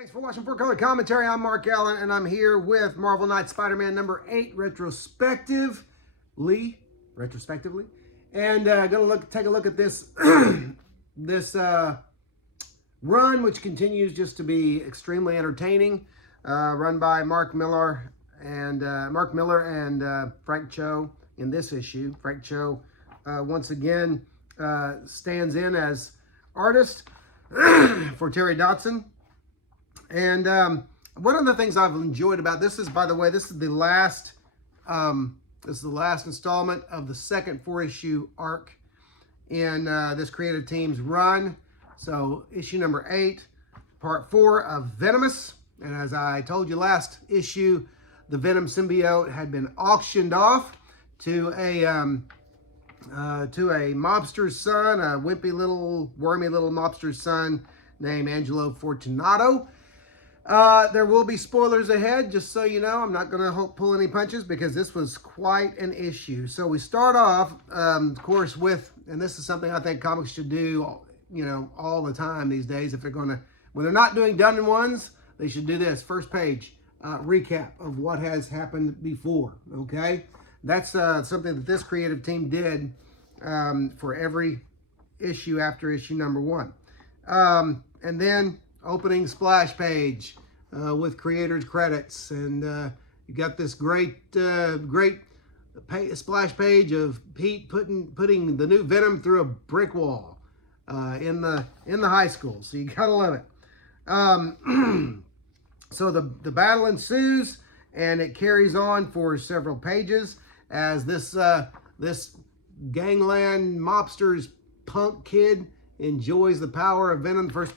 Thanks for watching 4-Color Commentary. I'm Mark Allen, and I'm here with Marvel Knights Spider-Man number 8, retrospectively, and gonna take a look at this this run, which continues just to be extremely entertaining. Run by Mark Miller and Frank Cho in this issue. Frank Cho once again stands in as artist for Terry Dodson. And one of the things I've enjoyed about this is, by the way, this is the last installment of the second 4-issue arc in this creative team's run. So issue number 8, part 4 of Venomous. And as I told you last issue, the Venom symbiote had been auctioned off to a mobster's son, a wimpy little, wormy little mobster's son named Angelo Fortunato. There will be spoilers ahead, just so you know. I'm not going to pull any punches because this was quite an issue. So we start off, of course, with, and this is something I think comics should do, you know, all the time these days. If they're going to, when they're not doing done-in-ones, they should do this. First page, recap of what has happened before, okay? That's something that this creative team did for every issue after issue number 1. And then opening splash page with creators credits, and you got this great splash page of Pete putting the new Venom through a brick wall in the high school. So you gotta love it. So the battle ensues, and it carries on for several pages as this gangland mobster's punk kid enjoys the power of Venom. First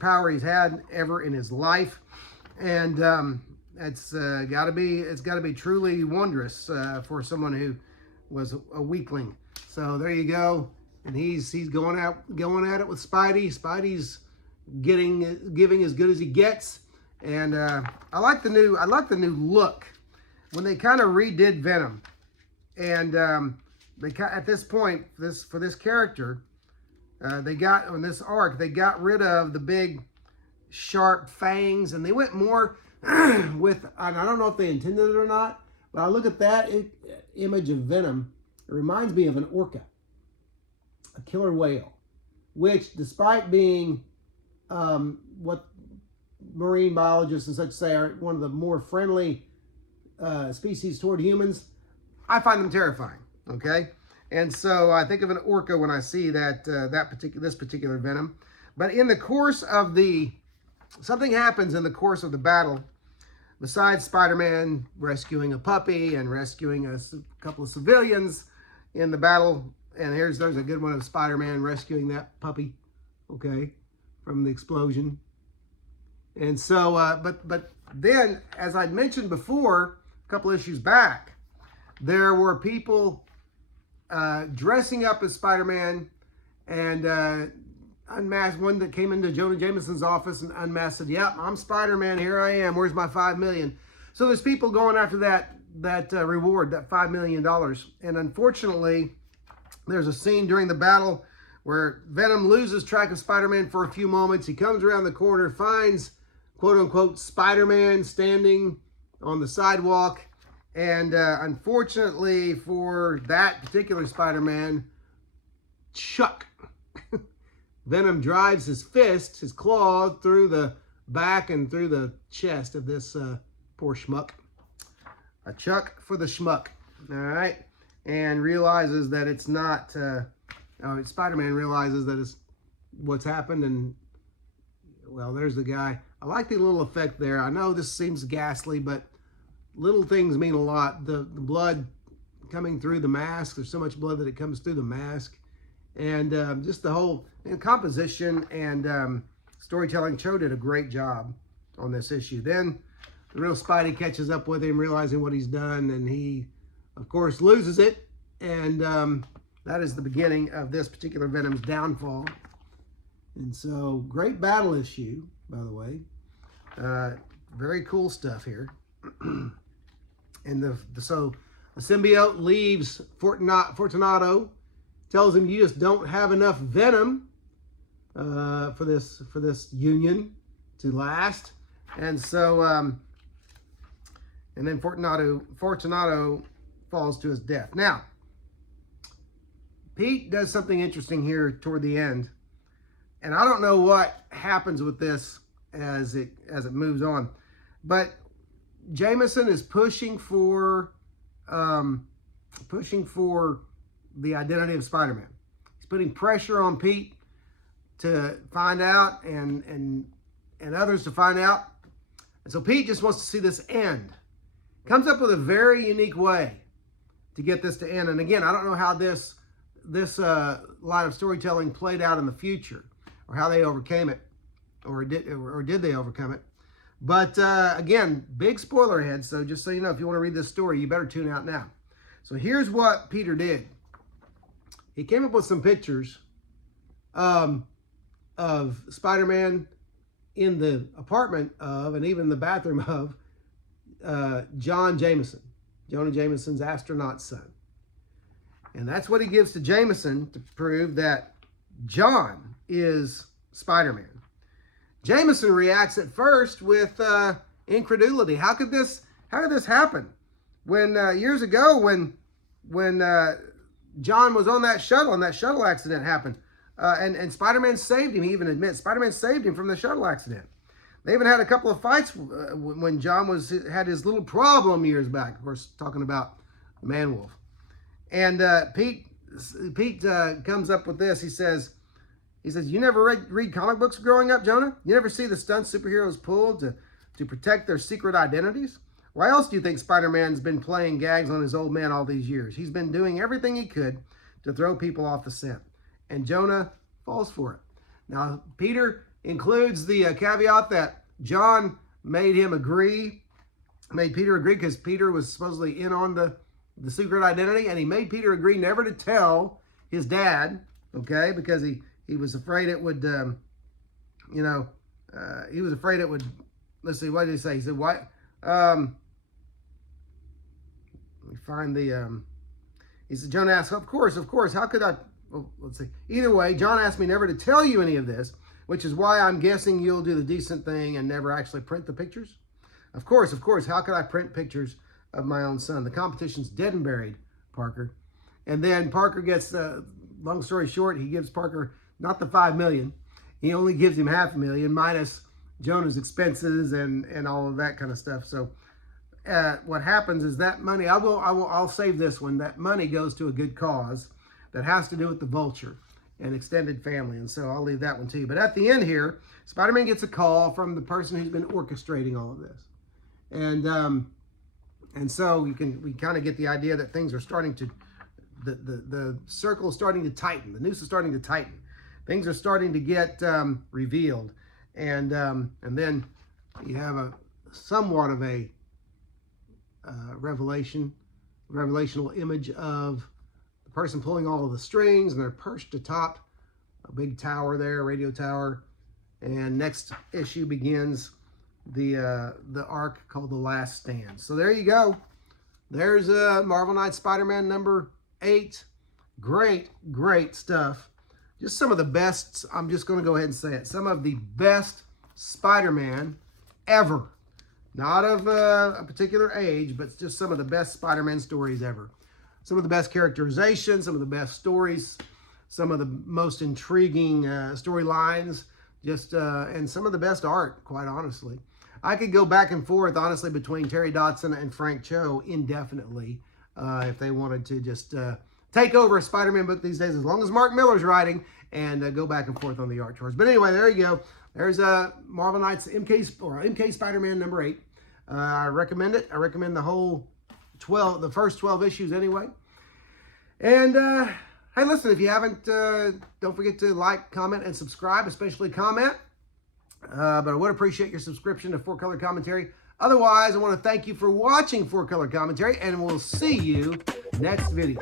power he's had ever in his life, and it's got to be truly wondrous for someone who was a weakling. So there you go, and he's going at it with Spidey. Spidey's giving as good as he gets, and I like the new look when they kind of redid Venom, and at this point for this character. They got, on this arc, they got rid of the big sharp fangs, and they went more with, and I don't know if they intended it or not, but I look at that image of Venom, it reminds me of an orca, a killer whale, which, despite being what marine biologists and such say are one of the more friendly species toward humans, I find them terrifying, okay? And so I think of an orca when I see this particular Venom. But in the course of something happens in the course of the battle, besides Spider-Man rescuing a puppy and rescuing a couple of civilians in the battle. And there's a good one of Spider-Man rescuing that puppy, okay, from the explosion. And so, but then, as I'd mentioned before, a couple issues back, there were people dressing up as Spider-Man and unmasked. One that came into Jonah Jameson's office and unmasked, said, "Yep, I'm Spider-Man. Here I am. Where's my $5 million?" So there's people going after that reward, that $5 million. And unfortunately, there's a scene during the battle where Venom loses track of Spider-Man for a few moments. He comes around the corner, finds quote-unquote Spider-Man standing on the sidewalk. And unfortunately for that particular Spider-Man, Chuck, Venom drives his fist, his claw, through the back and through the chest of this poor schmuck. A Chuck for the schmuck, all right? And realizes that it's not, Spider-Man realizes that it's what's happened, and, well, there's the guy. I like the little effect there. I know this seems ghastly, but little things mean a lot. The blood coming through the mask. There's so much blood that it comes through the mask. And just the whole composition and storytelling. Cho did a great job on this issue. Then the real Spidey catches up with him, realizing what he's done. And he, of course, loses it. And that is the beginning of this particular Venom's downfall. And so, great battle issue, by the way. Very cool stuff here. And so the symbiote leaves Fortunato, tells him, "You just don't have enough Venom for this union." to last. And so, and then Fortunato falls to his death. Now, Pete does something interesting here toward the end. And I don't know what happens with this as it moves on. But Jameson is pushing for the identity of Spider-Man. He's putting pressure on Pete to find out and others to find out. And so Pete just wants to see this end. Comes up with a very unique way to get this to end. And again, I don't know how this line of storytelling played out in the future, or how they overcame it, or did they overcome it. But again, big spoiler ahead, so just so you know, if you want to read this story, you better tune out now. So here's what Peter did. He came up with some pictures of Spider-Man in the apartment of, and even the bathroom of, Jonah Jameson's astronaut son. And that's what he gives to Jameson to prove that John is Spider-Man. Jameson reacts at first with incredulity. How could this happen? When years ago, when John was on that shuttle accident happened, and Spider-Man saved him. He even admits Spider-Man saved him from the shuttle accident. They even had a couple of fights when John had his little problem years back. Of course, talking about the Man-Wolf. And Pete comes up with this. He says, you never read comic books growing up, Jonah? You never see the stunts superheroes pull to protect their secret identities? Why else do you think Spider-Man's been playing gags on his old man all these years? He's been doing everything he could to throw people off the scent. And Jonah falls for it. Now, Peter includes the caveat that John made Peter agree because Peter was supposedly in on the secret identity, and he made Peter agree never to tell his dad, okay, because he was afraid it would, he was afraid it would, let's see, what did he say? He said, what? Let me find he said, John asked, of course, how could I, well, let's see. Either way, John asked me never to tell you any of this, which is why I'm guessing you'll do the decent thing and never actually print the pictures. Of course, how could I print pictures of my own son? The competition's dead and buried, Parker. And then Parker gets, long story short, he gives Parker not the $5 million. He only gives him $500,000 minus Jonah's expenses and all of that kind of stuff. So what happens is that money, I'll save this one. That money goes to a good cause that has to do with the Vulture and extended family. And so I'll leave that one to you. But at the end here, Spider-Man gets a call from the person who's been orchestrating all of this. And so we kind of get the idea that things are starting to, the circle is starting to tighten. The noose is starting to tighten. Things are starting to get revealed. And then you have somewhat of a revelational image of the person pulling all of the strings, and they're perched atop a big tower there, a radio tower. And next issue begins the arc called The Last Stand. So there you go. There's Marvel Knights Spider-Man number 8. Great stuff. Just some of the best, I'm just going to go ahead and say it, some of the best Spider-Man ever. Not of a particular age, but just some of the best Spider-Man stories ever. Some of the best characterization, some of the best stories, some of the most intriguing storylines, and some of the best art, quite honestly. I could go back and forth, honestly, between Terry Dodson and Frank Cho indefinitely if they wanted to just take over a Spider-Man book these days, as long as Mark Miller's writing, and go back and forth on the art tours. But anyway, there you go. There's Marvel Knights MK Spider-Man number 8. I recommend it. I recommend the first 12 issues anyway. And hey, listen, if you haven't, don't forget to like, comment, and subscribe, especially comment. But I would appreciate your subscription to 4-Color Commentary. Otherwise, I want to thank you for watching 4-Color Commentary, and we'll see you next video.